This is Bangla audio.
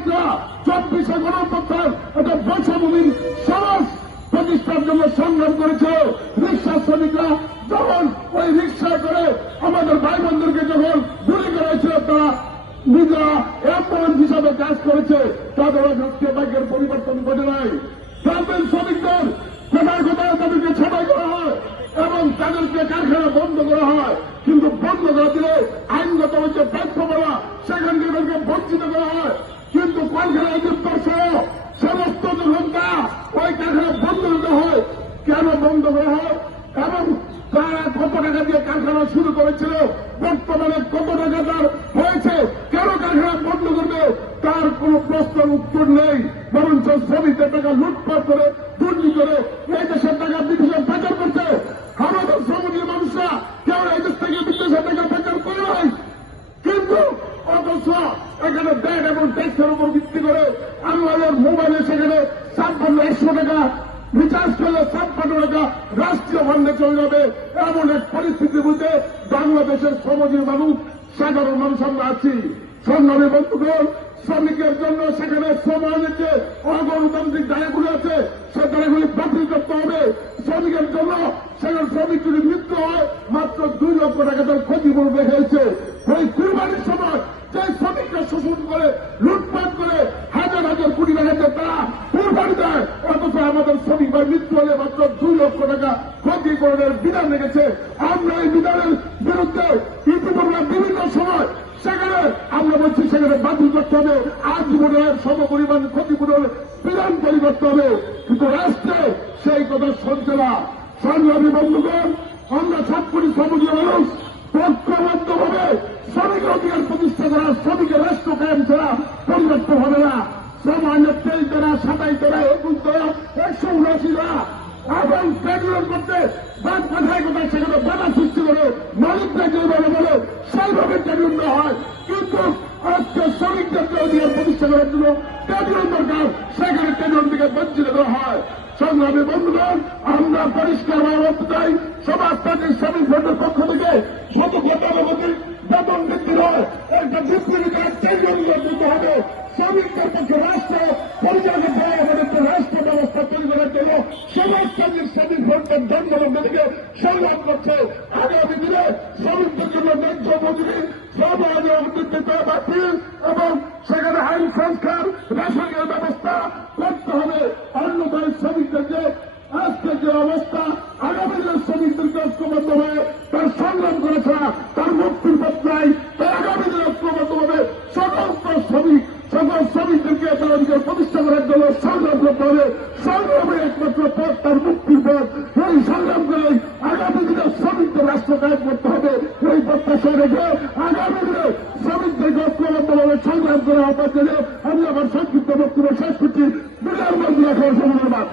শ্রমিকরা 24শে গণঅভ্যুত্থান একটা বৈষম্যহীন সমাজ প্রতিষ্ঠার জন্য সংগ্রাম করেছে। রিক্সা শ্রমিকরা যখন ওই রিক্সা করে আমাদের ভাই বোনদেরকে যখন গুলি করা হয়েছিল, তারা নিজেরা অ্যাম্বুলেন্স হিসাবে কাজ করেছে। তাদের রাষ্ট্রীয় ভাগ্যের পরিবর্তন ঘটে নাই। গার্মেন্ট শ্রমিকদের কোথায় কোথায় তাদেরকে ছাঁটাই করা হয় এবং তাদেরকে কারখানা বন্ধ করা হয়, কিন্তু বন্ধ করা দিলে আইনগত হচ্ছে ব্যর্থতা, সেখান থেকে তাদেরকে বঞ্চিত করা হয়। কিন্তু কলকাতায় সহ সমস্ত ঘন্টা ওই কারখানা বন্ধ করতে হয়। কেন বন্ধ করা হয় এবং তারা কত টাকা দিয়ে কারখানা শুরু করেছিল, বর্তমানে কত টাকা তার হয়েছে, কেন কারখানা বন্ধ করবে তার কোন প্রশ্নের উত্তর নেই। বরঞ্চ শ্রমিকদের টাকা লুটপাট করে দুর্নীতি করে এই দেশের টাকা বিদেশে পাচার করছে। আমাদের শ্রমিকের মানুষরা কেউ এই দেশ থেকে বিদেশের টাকা পাচার করে নাই, কিন্তু অথচ এখানে ব্যাগ এবং ট্যাক্সের উপর ভিত্তি করে আমাদের মোবাইলে সেখানে 100 টাকা রিচার্জ করলে 56 টাকা রাষ্ট্রীয় ফান্ডে চলে যাবে। এমন এক পরিস্থিতির মধ্যে বাংলাদেশের শ্রমজীবী মানুষ, সাধারণ মানুষ আমরা আছি। সংগ্রামী বন্ধুগণ, শ্রমিকের জন্য সেখানে শ্রম আইনের যে অগণতান্ত্রিক দায়গুলি আছে সে দায়গুলি বাতিল করতে হবে। শ্রমিকের জন্য সেখানে শ্রমিক যদি মৃত্যু হয় মাত্র 2 লক্ষ টাকা তার ক্ষতিপূরণ রেখেছে। ওই কুরবানির সময় যে শ্রমিকরা শোষণ করে লুটপাট করে হাজার হাজার কোটি টাকা দিয়ে তারা কুরবানি দেয়, অথচ আমাদের শ্রমিক ভাই মৃত্যু হলে মাত্র 2 লক্ষ টাকা ক্ষতিপূরণের বিধান রেখেছে। আমরা এই বিধানের বিরুদ্ধে ইতিপূর্বে বিভিন্ন সময় সেখানে আমরা বলছি সেখানে বাতিল করতে হবে, আজীবনের সমপরিমাণ ক্ষতিপূরণ বিধান তৈরি করতে হবে, কিন্তু রাষ্ট্রে সেই কথা শুনছে না। সংগ্রামী বন্ধুগণ, আমরা 7 কোটি শ্রমজীবী মানুষ ঐক্যবদ্ধভাবে শ্রমিকের অধিকার প্রতিষ্ঠা করা, শ্রমিকের রাষ্ট্র কায়েম ছাড়া পরিবর্তন হবে না। শ্রম আইনের 23 ধারা, 27 ধারা, 21 ধারা, 179 ধারা এবং ট্রেড করতে বাদ কোথায় কোথায় সেখানে বাধা সৃষ্টি করে মালিকরা যেভাবে বলে সেইভাবে ট্রেড দেওয়া হয়, কিন্তু আজকে শ্রমিকদেরকে অধিকার প্রতিষ্ঠা করার জন্য ট্রেড দরকার, সেখানে ট্রেড থেকে বঞ্চিত করা হয়। সংগ্রামী বন্ধুগণ, আমরা পরিষ্কারভাবে বলতে চাই, সমাজতান্ত্রিক শ্রমিক ফ্রন্টের পক্ষ থেকে শত ঘটনাবলী বেতন বৃদ্ধি হয়, একটা বিপ্লবীকে দিতে হবে। শ্রমিকদের পক্ষে রাষ্ট্র পরিচালনা করা আমাদের রাষ্ট্র ব্যবস্থা তৈরি করার জন্য সমাজতান্ত্রিক শ্রমিক ফ্রন্টের ধর্মবন্ধ থেকে সংগ্রাম করছে। আগামী দিনে শ্রমিকদের জন্য ন্যায্য মজুরি, শ্রম আইনের বাতিল এবং সেখানে আইন সংস্কার, রেশনের ব্যবস্থা করতে হবে। অন্যথায় শ্রমিকদেরকে আজকে যে অবস্থা, আগামী দিনের শ্রমিকদেরকে ঐক্যবদ্ধ হয়ে তার সংগ্রাম করেছে, তার মুক্তির পথ নাই, তাই আগামী দিনে ঐক্যবদ্ধ হবে সকল শ্রমিকদেরকে তার অধিকার প্রতিষ্ঠা করার জন্য সংগ্রাম করতে হবে। সংগ্রামের একমাত্র পথ তার মুক্তির পথ। এই সংগ্রাম করে আগামী দিনে শ্রমিকদের রাষ্ট্র কায়েম করতে হবে। এই প্রত্যাশা রেখে আগামী দিনে শ্রমিকদেরকে ঐক্যবদ্ধভাবে সংগ্রাম করার আহ্বান জানিয়ে আমি আমার সংক্ষিপ্ত বক্তব্য শেষ করছি। বিদায় বন্ধুরা, ধন্যবাদ।